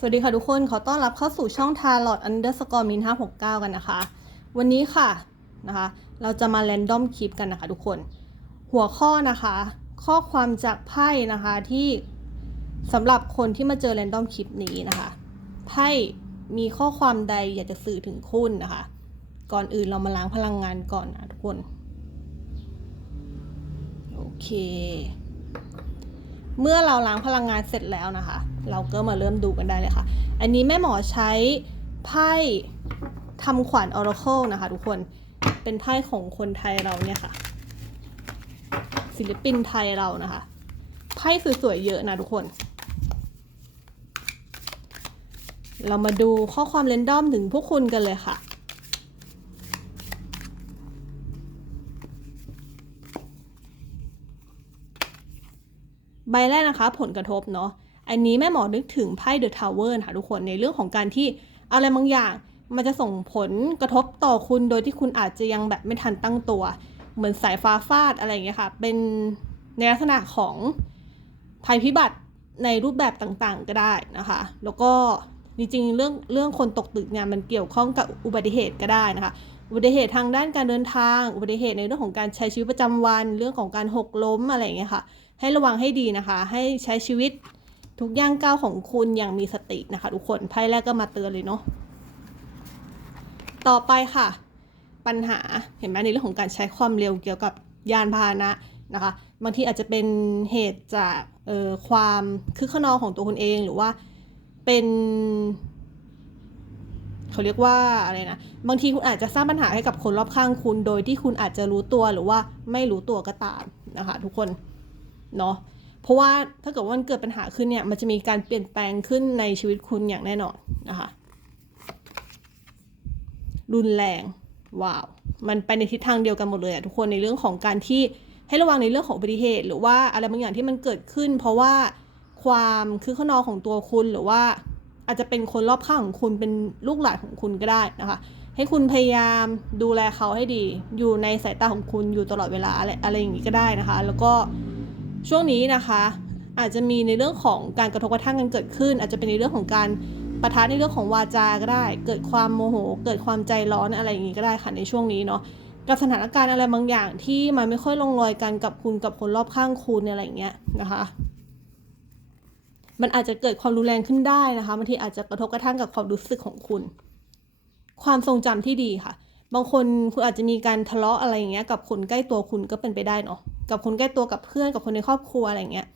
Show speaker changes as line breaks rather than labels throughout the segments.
สวัสดีค่ะทุกคน ขอต้อนรับเข้าสู่ช่องทาร์ลอดอันเดอร์สกอร์มิน569 กันนะคะ วันนี้ค่ะนะคะ เราจะมาแรนดอมคลิปกันนะคะทุกคน หัวข้อนะคะ ข้อความจากไพ่นะคะที่สำหรับคนที่มาเจอแรนดอมคลิปนี้นะคะไพ่มีข้อความใดอยากจะสื่อถึงคุณนะคะ ก่อนอื่นเรามาล้างพลังงานก่อนนะทุกคน โอเค เมื่อเราล้างพลังงานเสร็จแล้วนะคะ เราก็มาเริ่มดูกันได้เลยค่ะ อันนี้แม่หมอใช้ไพ่ทำขวัญ Oracle นะคะ ทุกคนเป็นไพ่ของคนไทยเราเนี่ยค่ะ ศิลปินไทยเรานะคะไพ่สวยๆเยอะนะทุกคน เรามาดูข้อความเรนดอมถึงพวกคุณกันเลยค่ะ ใบแรกนะคะ ผลกระทบเนาะอันนี้แม่หมอนึกถึงไพ่เดอะทาวเวอร์ค่ะทุกคนในเรื่องของการที่อะไรบางอย่างมันจะส่งผลกระทบต่อคุณโดยที่คุณอาจจะยังแบบไม่ทันตั้งตัว เหมือนสายฟ้าฟาดอะไรอย่างเงี้ยค่ะ เป็นในลักษณะของภัยพิบัติในรูปแบบต่างๆก็ได้นะคะ แล้วก็จริงๆเรื่องเรื่องคนตกตึกเนี่ยมันเกี่ยวข้องกับอุบัติเหตุก็ได้นะคะ อุบัติเหตุทางด้านการเดินทาง อุบัติเหตุในเรื่องของการใช้ชีวิตประจำวัน เรื่องของการหกล้มอะไรอย่างเงี้ยค่ะ ให้ระวังให้ดีนะคะ ให้ใช้ชีวิตทุกย่างก้าวของคุณอย่างมีสตินะคะทุกคนไพ่แรกก็มาเตือนเลยเนาะต่อไปค่ะ ปัญหาเห็นไหมในเรื่องของการใช้ความเร็วเกี่ยวกับยานพาหนะนะคะบางทีอาจจะเป็นเหตุจากเอ่อความคึกขนองของตัวคุณเองหรือว่าเป็น เขาเรียกว่าอะไรนะ บางทีคุณอาจจะสร้างปัญหาให้กับคนรอบข้างคุณ โดยที่คุณอาจจะรู้ตัวหรือว่าไม่รู้ตัวก็ตามนะคะ ทุกคน เนาะเพราะว่าถ้าเกิดว่ามันเกิดปัญหาขึ้นเนี่ย มันจะมีการเปลี่ยนแปลงขึ้นในชีวิตคุณอย่างแน่นอนนะคะ รุนแรง ว้าว มันไปในทิศทางเดียวกันหมดเลยอะทุกคนในเรื่องของการที่ให้ระวังในเรื่องของอุบัติเหตุ หรือว่าอะไรบางอย่างที่มันเกิดขึ้น เพราะว่าความคือขนอของตัวคุณหรือว่า อาจจะเป็นคนรอบข้างของคุณเป็นลูกหลานของคุณก็ได้นะคะ ให้คุณพยายามดูแลเขาให้ดี อยู่ในสายตาของคุณอยู่ตลอดเวลาอะไรอะไรอย่างนี้ก็ได้นะคะ แล้วก็ช่วงนี้นะคะ อาจจะมีในเรื่องของการกระทบกระทั่งกันเกิดขึ้น อาจจะเป็นในเรื่องของการปะทะในเรื่องของวาจาก็ได้ เกิดความโมโห เกิดความใจร้อนอะไรอย่างนี้ก็ได้ค่ะในช่วงนี้เนาะกับสถานการณ์อะไรบางอย่างที่มันไม่ค่อยลงรอยกันกับคุณกับคนรอบข้างคุณอะไรอย่างเงี้ยนะคะ มันอาจจะเกิดความรุนแรงขึ้นได้นะคะบางทีอาจจะกระทบกระทั่งกับความรู้สึกของคุณ ความทรงจำที่ดีค่ะ บางคนคุณอาจจะมีการทะเลาะอะไรอย่างเงี้ยกับคนใกล้ตัวคุณก็เป็นไปได้เนาะกับคนใกล้ตัวกับเพื่อนกับคนในครอบครัวอะไรอย่างเงี้ย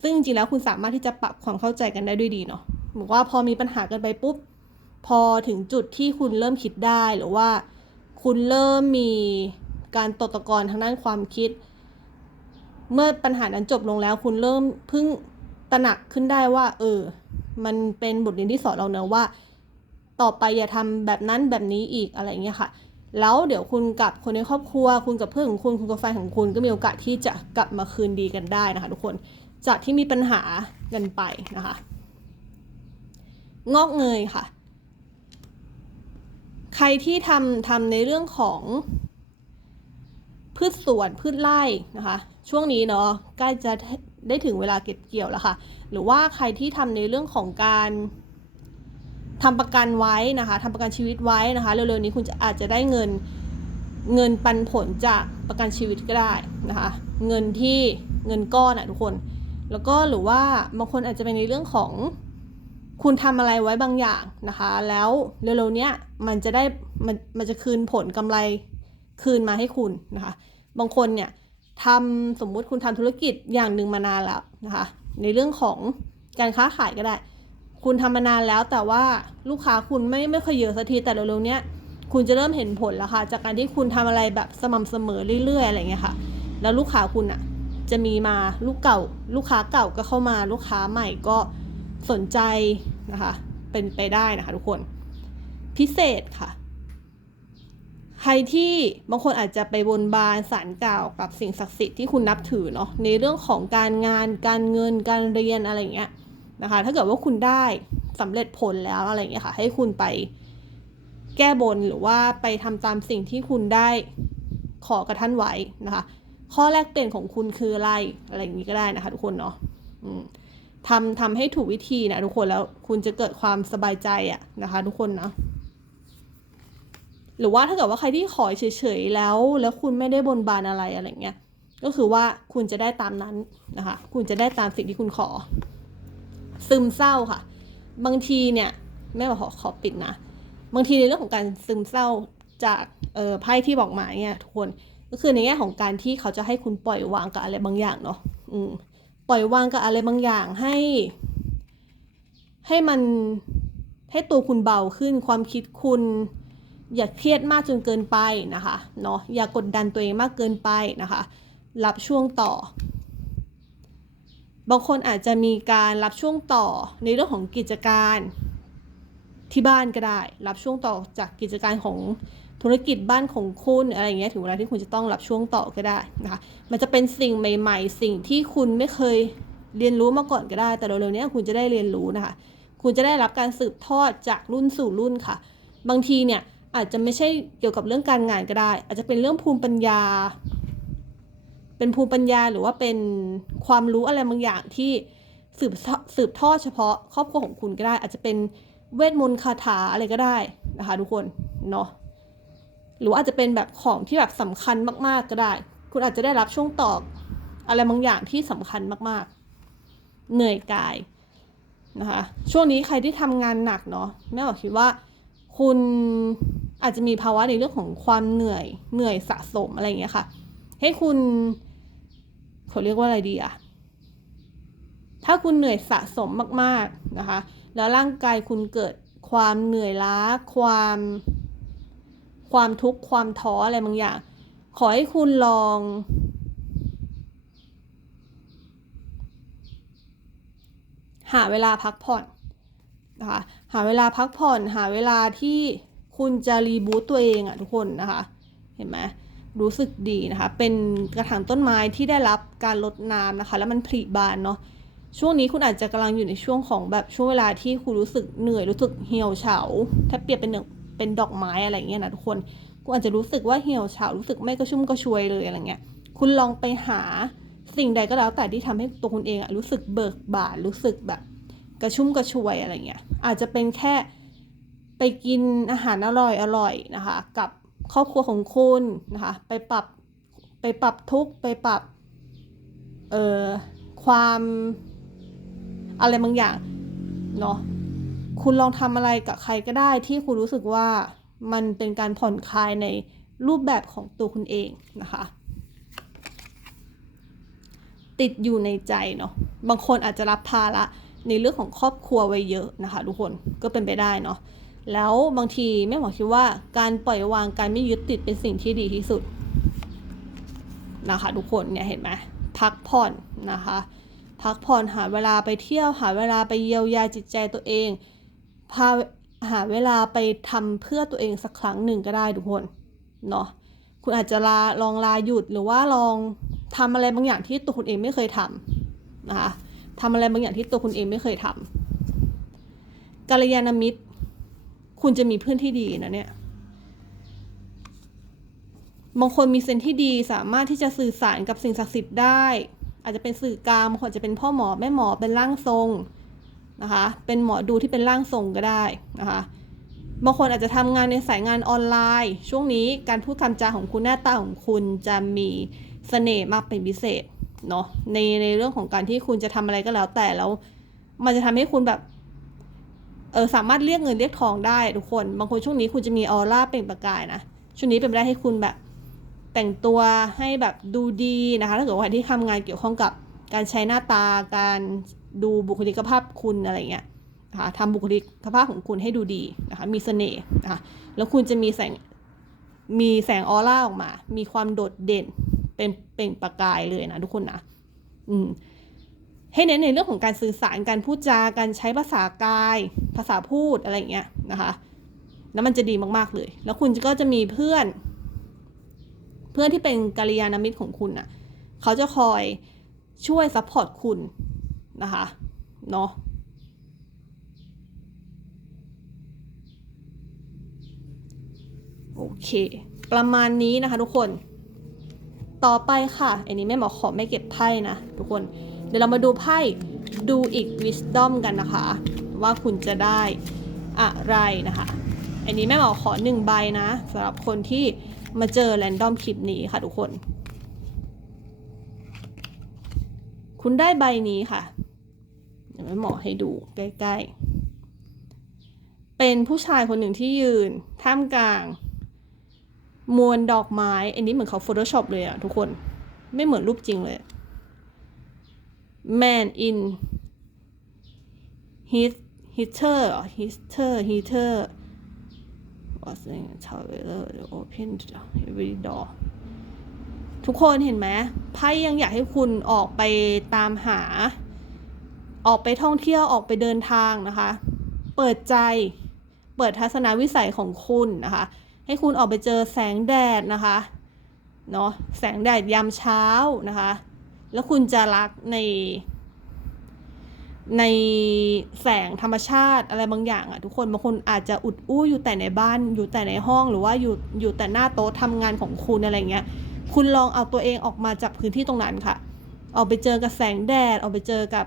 ซึ่งจริงๆแล้วคุณสามารถที่จะปรับความเข้าใจกันได้ด้วยดีเนาะบอกว่าพอมีปัญหากันไปปุ๊บ พอถึงจุดที่คุณเริ่มคิดได้หรือว่า คุณเริ่มมีการตกตะกอนทางด้านความคิด เมื่อปัญหานั้นจบลงแล้ว คุณเริ่มพิ่ง หนักขึ้นได้ว่า เออ มันเป็นบทเรียนที่สอนเราเนอะว่า ต่อไปอย่าทำแบบนั้นแบบนี้อีกอะไรเงี้ยค่ะ แล้วเดี๋ยวคุณกับคนในครอบครัว คุณกับเพื่อนของคุณคุณกับแฟนของคุณก็มีโอกาสที่จะกลับมาคืนดีกันได้นะคะทุกคนจากที่มีปัญหากันไปนะคะ งอกเงยค่ะ ใครที่ทำทำในเรื่องของพืชสวนพืชไร่นะคะ ช่วงนี้เนาะใกล้จะ ได้ถึงเวลาเก็บเกี่ยวแล้วค่ะ หรือว่าใครที่ทำในเรื่องของการทำประกันไว้นะคะทำประกันชีวิตไว้นะคะ เร็วๆนี้คุณจะอาจจะได้เงินเงินปันผลจากประกันชีวิตก็ได้นะคะ เงินที่เงินก้อนอะทุกคน แล้วก็หรือว่าบางคนอาจจะเป็นในเรื่องของคุณทำอะไรไว้บางอย่างนะคะ แล้วเร็วๆเนี้ยมันจะได้มันมันจะคืนผลกำไรคืนมาให้คุณนะคะ บางคนเนี่ย ทำสมมุติคุณทำธุรกิจอย่างหนึ่งมานานแล้วนะคะ ในเรื่องของการค้าขายก็ได้ คุณทำมานานแล้วแต่ว่าลูกค้าคุณไม่ไม่ค่อยเยอะสักทีแต่เร็วๆเนี้ยคุณจะเริ่มเห็นผลแล้วค่ะ จากการที่คุณทำอะไรแบบสม่ำเสมอเรื่อย ๆ อะไรเงี้ยค่ะ แล้วลูกค้าคุณอะจะมีมาลูกเก่า ลูกค้าเก่าก็เข้ามาลูกค้าใหม่ก็สนใจนะคะ เป็นไปได้นะคะทุกคน พิเศษค่ะ รที่บางคนอาจจะไปบนบานสารกล่าวกับสิ่งศักดิ์สิทธิ์ที่คุณนับถือเนาะในเรื่องของการงานการเงินการเรียนอะไรอย่างเงี้ยนะคะถ้าเกิดว่าคุณได้สำเร็จผลแล้วอะไรอย่างเงี้ยค่ะ ให้คุณไปแก้บนหรือว่าไปทำตามสิ่งที่คุณได้ขอกับท่านไว้นะคะ ข้อแรกเปลี่ยนของคุณคืออะไรอะไรอย่างนี้ก็ได้นะคะ ทุกคนเนาะทำทำให้ถูกวิธีนะทุกคนแล้วคุณจะเกิดความสบายใจอะนะคะ ทุกคนนะ หรือว่าถ้าเกิดว่าใครที่ขอเฉยๆแล้ว แล้วคุณไม่ได้บนบานอะไรอะไรเงี้ยก็คือว่าคุณจะได้ตามนั้นนะคะ คุณจะได้ตามสิ่งที่คุณขอ ซึมเศร้าค่ะ บางทีเนี่ยแม่บอกขอขอปิดนะ บางทีในเรื่องของการซึมเศร้าจากเอ่อไพ่ที่บอกมาเนี่ยทุกคนก็คือในแง่ของการที่เขาจะให้คุณปล่อยวางกับอะไรบางอย่างเนาะอืมปล่อยวางกับอะไรบางอย่างให้ ให้มันให้ตัวคุณเบาขึ้นความคิดคุณ อย่าเครียดมากจนเกินไปนะคะเนาะอย่ากดดันตัวเองมากเกินไปนะคะรับช่วงต่อ บางคนอาจจะมีการรับช่วงต่อในเรื่องของกิจการที่บ้านก็ได้ รับช่วงต่อจากกิจการของธุรกิจบ้านของคุณอะไรอย่างเงี้ยถึงเวลาที่คุณจะต้องรับช่วงต่อก็ได้นะคะมันจะเป็นสิ่งใหม่ ๆ สิ่งที่คุณไม่เคยเรียนรู้มาก่อนก็ได้ แต่เร็วๆนี้คุณจะได้เรียนรู้นะคะ คุณจะได้รับการสืบทอดจากรุ่นสู่รุ่นค่ะ บางทีเนี่ย อาจจะไม่ใช่เกี่ยวกับเรื่องการงานก็ได้ อาจจะเป็นเรื่องภูมิปัญญา เป็นภูมิปัญญาหรือว่าเป็นความรู้อะไรบางอย่างที่สืบสืบทอดเฉพาะครอบครัวของคุณก็ได้ อาจจะเป็นเวทมนต์คาถาอะไรก็ได้นะคะทุกคนเนาะหรือว่าอาจจะเป็นแบบของที่แบบสำคัญมาก ๆ ก็ได้ คุณอาจจะได้รับช่วงต่ออะไรบางอย่างที่สำคัญมาก ๆ เหนื่อยกายนะคะ ช่วงนี้ใครที่ทำงานหนักเนาะแม่บอกคิดว่าคุณ อาจจะมีภาวะในเรื่องของความเหนื่อยเหนื่อยสะสมอะไรอย่างเงี้ยค่ะ ให้คุณเขาเรียกว่าอะไรดีอะถ้าคุณเหนื่อยสะสมมากๆนะคะ แล้วร่างกายคุณเกิดความเหนื่อยล้า ความ ความทุกข์ความท้ออะไรบางอย่าง ขอให้คุณลอง หาเวลาพักผ่อนนะคะหาเวลาพักผ่อน หาเวลาที่ คุณจะรีบูตตัวเองอะทุกคนนะคะ เห็นไหมรู้สึกดีนะคะ เป็นกระถางต้นไม้ที่ได้รับการลดน้ำนะคะ แล้วมันผลิบานเนาะช่วงนี้คุณอาจจะกำลังอยู่ในช่วงของแบบช่วงเวลาที่คุณรู้สึกเหนื่อยรู้สึกเหี่ยวเฉา ถ้าเปรียบเป็นหนึ่งเป็นดอกไม้อะไรเงี้ยนะทุกคนคุณอาจจะรู้สึกว่าเหี่ยวเฉารู้สึกไม่กระชุ่มกระชวยเลยอะไรเงี้ย คุณลองไปหาสิ่งใดก็แล้วแต่ที่ทำให้ตัวคุณเองอะรู้สึกเบิกบานรู้สึกแบบกระชุ่มกระชวยอะไรเงี้ยอาจจะเป็นแค่ ไปกินอาหารอร่อยอร่อยนะคะ กับครอบครัวของคุณนะคะ ไปปรับไปปรับทุกไปปรับเอ่อความอะไรบางอย่างเนาะคุณลองทำอะไรกับใครก็ได้ที่คุณรู้สึกว่ามันเป็นการผ่อนคลายในรูปแบบของตัวคุณเองนะคะ ติดอยู่ในใจเนาะบางคนอาจจะรับภาระในเรื่องของครอบครัวไว้เยอะนะคะ ทุกคนก็เป็นไปได้เนาะ แล้วบางทีแม่หมอคิดว่าการปล่อยวางการไม่ยึดติดเป็นสิ่งที่ดีที่สุดนะคะทุกคนเนี่ยเห็นไหมพักผ่อนนะคะ พักผ่อนหาเวลาไปเที่ยวหาเวลาไปเยียวยาจิตใจตัวเองพาหาเวลาไปทำเพื่อตัวเองสักครั้งหนึ่งก็ได้ทุกคนเนาะคุณอาจจะลาลองลาหยุดหรือว่าลองทำอะไรบางอย่างที่ตัวคุณเองไม่เคยทำนะคะทำอะไรบางอย่างที่ตัวคุณเองไม่เคยทำกัลยาณมิตร คุณจะมีเพื่อนที่ดีนะเนี่ย บางคนมีเซนที่ดีสามารถที่จะสื่อสารกับสิ่งศักดิ์สิทธิ์ได้ อาจจะเป็นสื่อกลางบางคนจะเป็นพ่อหมอแม่หมอเป็นร่างทรงนะคะ เป็นหมอดูที่เป็นร่างทรงก็ได้นะคะ บางคนอาจจะทำงานในสายงานออนไลน์ ช่วงนี้การพูดคำจาของคุณหน้าตาของคุณจะมีเสน่ห์มากเป็นพิเศษเนาะในในเรื่องของการที่คุณจะทำอะไรก็แล้วแต่แล้ว มันจะทำให้คุณแบบ เออสามารถเรียกเงินเรียกทองได้ทุกคน บางคนช่วงนี้คุณจะมีออร่าเปล่งประกายนะช่วงนี้เป็นไปได้ให้คุณแบบแต่งตัวให้แบบดูดีนะคะถ้าเกิดว่าใครที่ทำงานเกี่ยวข้องกับการใช้หน้าตาการดูบุคลิกภาพคุณอะไรเงี้ยนะคะทำบุคลิกภาพของคุณให้ดูดีนะคะมีเสน่ห์นะคะแล้วคุณจะมีแสงมีแสงออร่าออกมา มีความโดดเด่นเป็นเปล่งประกายเลยนะทุกคนนะอืม ให้เน้นในเรื่องของการสื่อสารการพูดจาการใช้ภาษากาย ภาษาพูดอะไรอย่างเงี้ยนะคะแล้วมันจะดีมากๆเลย แล้วคุณก็จะมีเพื่อน เพื่อนที่เป็นกัลยาณมิตรของคุณอะเขาจะคอยช่วยซัพพอร์ตคุณนะคะเนาะโอเค ประมาณนี้นะคะทุกคน ต่อไปค่ะ อันนี้แม่หมอขอไม่เก็บไพ่นะทุกคน ดี๋ยวเรามาดูไพ่ดูอีก wisdom กันนะคะ ว่าคุณจะได้อะไรนะคะ อันนี้แม่หมอขอหนึ่งใบนะสำหรับคนที่มาเจอแรนดอมคลิปนี้ค่ะทุกคน คุณได้ใบนี้ค่ะเดี๋ยวแม่หมอให้ดูใกล้ๆ เป็นผู้ชายคนหนึ่งที่ยืนท่ามกลาง มวลดอกไม้ อันนี้เหมือนเขา Photoshop เลยอะทุกคนไม่เหมือนรูปจริงเลย Man in his heater heater heater was in tower open every door ทุกคนเห็นไหมไพ่ยังอยากให้คุณออกไปตามหา ออกไปท่องเที่ยวออกไปเดินทางนะคะ เปิดใจ เปิดทัศนวิสัยของคุณนะคะ ให้คุณออกไปเจอแสงแดดนะคะ เนาะแสงแดดยามเช้านะคะ แล้วคุณจะรักใน ในแสงธรรมชาติอะไรบางอย่างอะทุกคนบางคนอาจจะอุดอู้อยู่แต่ในบ้าน อยู่แต่ในห้องหรือว่าอยู่อยู่แต่หน้าโต๊ะทำงานของคุณอะไรเงี้ย คุณลองเอาตัวเองออกมาจากพื้นที่ตรงนั้นค่ะ ออกไปเจอกับแสงแดด ออกไปเจอกับ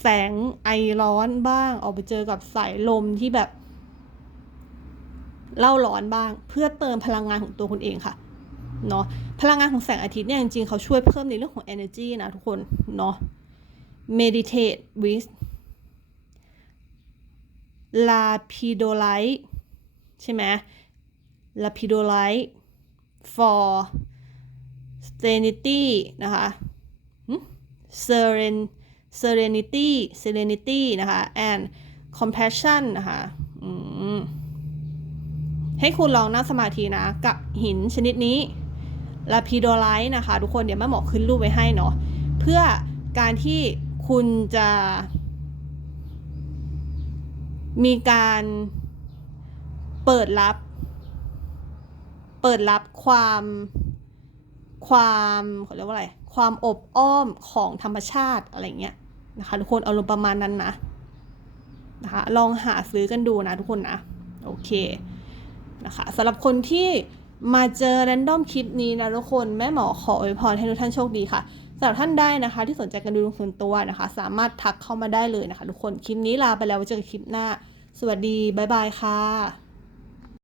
แสงไอร้อนบ้าง ออกไปเจอกับสายลมที่แบบเล่าร้อนบ้าง เพื่อเติมพลังงานของตัวคุณเองค่ะเนาะ พลังงานของแสงอาทิตย์เนี่ยจริงๆเขาช่วยเพิ่มในเรื่องของ energy นะทุกคนเนาะ meditate with lapidolite ใช่ไหม lapidolite for serenity นะคะ seren serenity serenity นะคะ and compassion นะคะให้คุณลองนั่งสมาธินะ กับหินชนิดนี้ ลาพีโดไลท์นะคะ ทุกคนเดี๋ยวแม่หมอขึ้นรูปไว้ให้เนาะเพื่อการที่คุณจะ มีการเปิดรับ เปิดรับความความเขาเรียกว่าอะไร ความอบอ้อมของธรรมชาติอะไรเงี้ยนะคะทุกคนเอาลงประมาณนั้นนะนะคะลองหาซื้อกันดูนะทุกคนนะ โอเคนะคะสำหรับคนที่ มาเจอ r รนดอมคลิปนี้นะทุกคนแม่หมอขออวยพรให้ทุกท่านโชคดีค่ะสำหรับท่านได้นะคะ ที่สนใจการดูดวงส่วนตัวนะคะ สามารถทักเข้ามาได้เลยนะคะ ทุกคนคลิปนี้ลาไปแล้วไว้เจอกันคลิปหน้า สวัสดีบ๊ายบายค่ะ